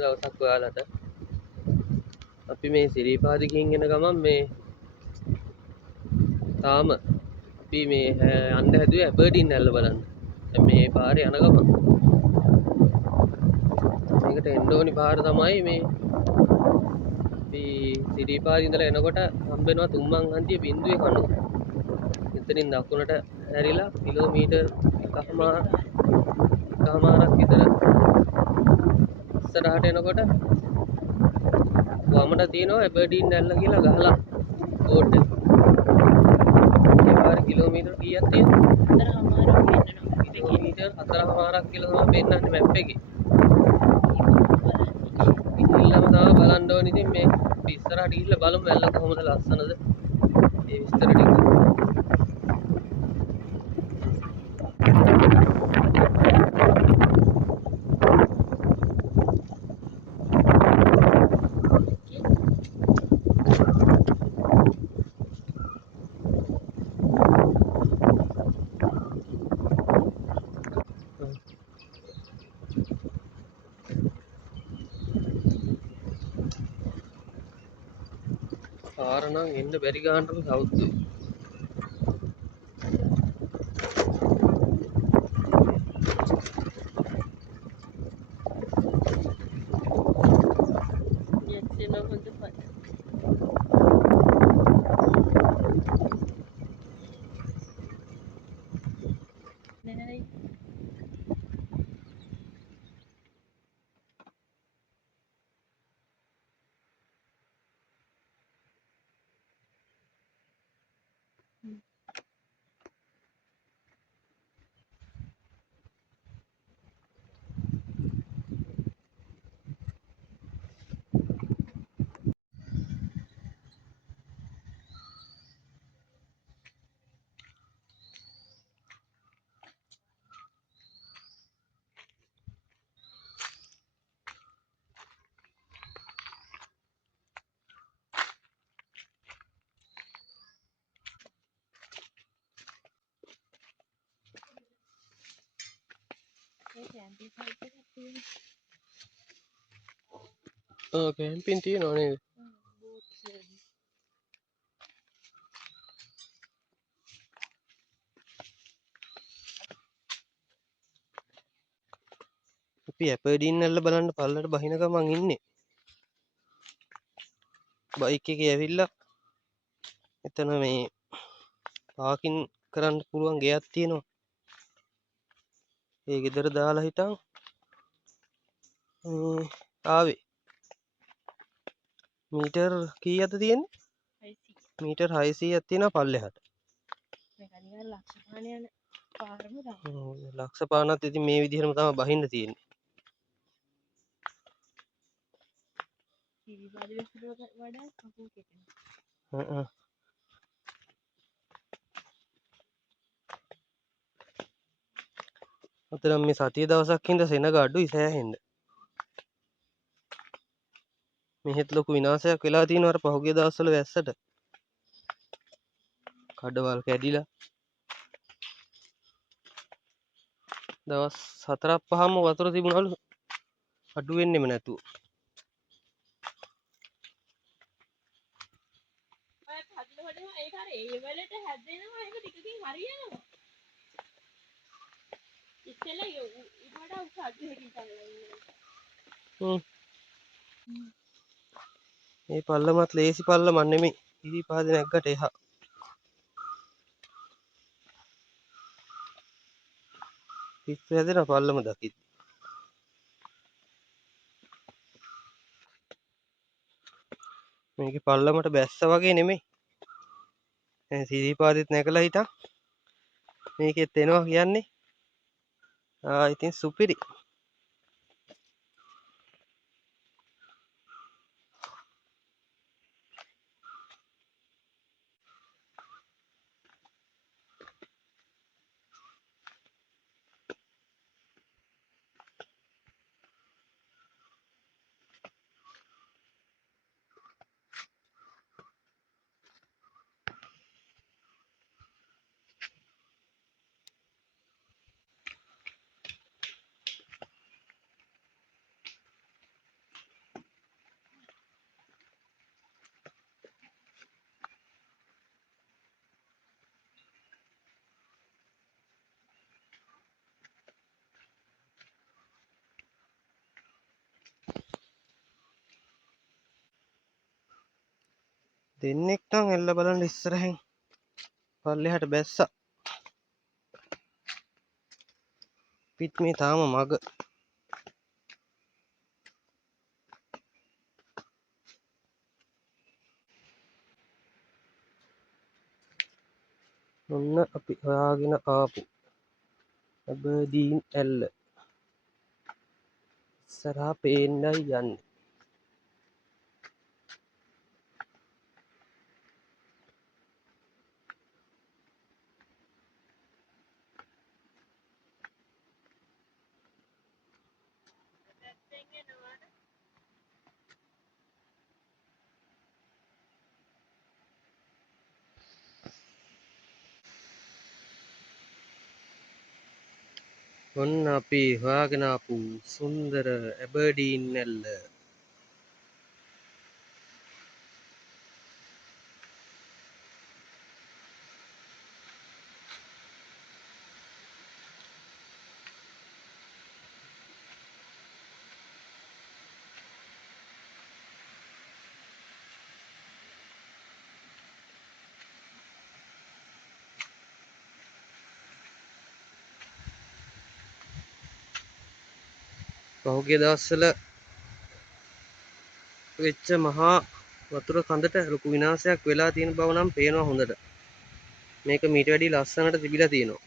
දවසක් ඔයාලට. අපි මේ සිරිපාදකින් එන ගමන් මේ තාම අපි මේ යන්න හැදුවේ ඇබර්ඩීන් ඇල්ල බලන්න. දැන් මේ පාරේ යන ගමන් මේකට එන්න ඕනි පාර තමයි මේ අපි සිරිපාදේ ඉඳලා එනකොට හම්බෙනවා තුම්මන් හන්දිය බිඳුවේ කණුව. මෙතනින් දකුණට හැරිලා කිලෝමීටර් එකමාරක් විතර ඉස්සරහට එනකොට වමට තියෙනවා ඇබර්ඩීන් ඇල්ල කියලා ගහලා බෝඩ් එක. මේ පාර කිලෝමීටර් කීයක් තියෙනවද? 4.5ක් වෙන්නනවා. කිලෝමීටර් 4.5ක් කියලා තමයි පෙන්නන්නේ මැප් එකේ. ඉතින්ලම තමයි බලන්න ඕනේ. ඉතින් මේ අපි ඉස්සරහට ගිහිල්ලා බලමු ඇල්ල කොහොමද ලස්සනද? ඒ විස්තර ටික. පාර නම් එන්න බැරි ගන්නටම සවුත්තු. කැම්පින් තියෙනවා නේද? අපි ඇබර්ඩීන් ඇල්ල බලන්න පල්ලට බහින ගමන් ඉන්නේ. බයික් එකේ ඇවිල්ලා එතන මේ පාකින් කරන්න පුළුවන් ගෙයක් තියෙනවා. ඒ ගෙදර දාලා හිටන් ආවේ. මීටර් කීයද තියෙන්නේ? 600. මීටර් 600ක් තියෙනවා පල්ලෙහාට. මේක නිකන් ලක්ෂ පාන යන පාරම තමයි. ලක්ෂ පානත් ඉතින් මේ විදිහටම තමයි බහින්න තියෙන්නේ. සිරිපාදේ වඩා කකුල් කෙටෙනවා. අතරම මේ සතිය දවසක් හින්දා සෙනග අඩුයි සෑහෙන්න. මෙහෙත් ලොකු විනාශයක් වෙලා තියෙනවා අර පහුගිය දවස්වල වැස්සට. කඩවල් කැඩිලා. දවස් 4-5ම වතුර තිබුණලු අඩු වෙන්නෙම නැතුව. ඔයත් හදනකොට ඒක අර ඒ වලට හැදෙනවා ඒක ටිකකින් හරියනවා. ඉස්සෙල්ලා ඊට වඩා උස අඩුවකින් කරලා මේ පල්ලමත් ලේසි පල්ලමක් නෙමෙයි. ඉරිපාද නැග්ගට එහා. පිස්සු හැදෙන පල්ලම දකිද්දි. මේකේ පල්ලමට බැස්ස වගේ නෙමෙයි. දැන් සිරිපාදෙත් නැගලා හිටන් මේකෙත් එනවා කියන්නේ. ඉතින් සුපිරි. දෙන්නෙක් නම් එල්ල බලන්න ඉස්සරහෙන් පල්ලෙහාට බැස්සා. පිට මේ තාම මග. ඔන්න අපි හොයාගෙන ආපු ඇබර්ඩීන් ඇල්ල ඉස්සරහා පේන්නයි යන්නේ. ඔන්න අපි හොයාගෙන ආපු සුන්දර ඇබර්ඩීන් ඇල්ල. පහුගිය දවස්වල වෙච්ච මහා වතුර කඳට ලොකු විනාශයක් වෙලා තියෙන බව නම් පේනවා හොඳට. මේක මීට වැඩිය ලස්සනට තිබිලා තියෙනවා.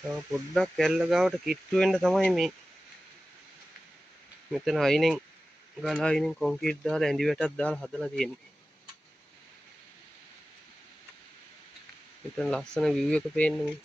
තව පොඩ්ඩක් ඇල්ල ගාවට කිට්ටු වෙන්න තමයි මේ මෙතන අයිනෙන් ගල අයිනෙන් කොන්ක්‍රීට් දාලා ඇඳි වැටක් දාලා හදලා තියෙන්නේ. මෙතන ලස්සන view එක පේන්නේ.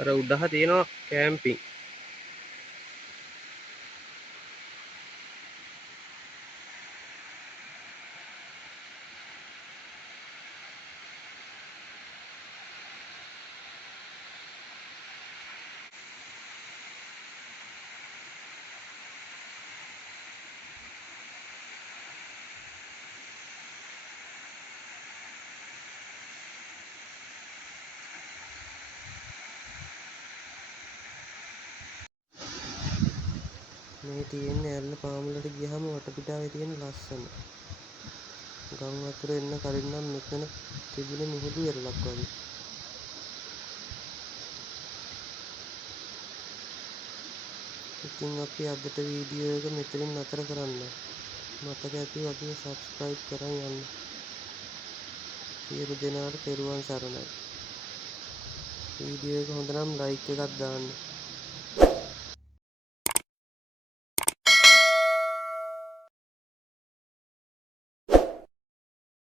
අර උඩහ තියෙනවා කැම්පින්. මේ තියෙන්නේ ඇල්ල පාමුලට ගියහම වටපිටාවේ තියෙන ලස්සන ගම් වතුර එන්න කලින් නම් මෙතන තිබුණේ මුහුදු වෙරළක් වගේ. ඉතින් අපි අදට වීඩියෝ එක මෙතනින් නතර කරන්න. මතක ඇතිව අපිව සබ්ස්ක්‍රයිබ් කරන් යන්න. සියලු දෙනාට තෙරුවන් සරණයි. වීඩියෝ එක හොඳ නම් ලයික් එකක් දාන්න.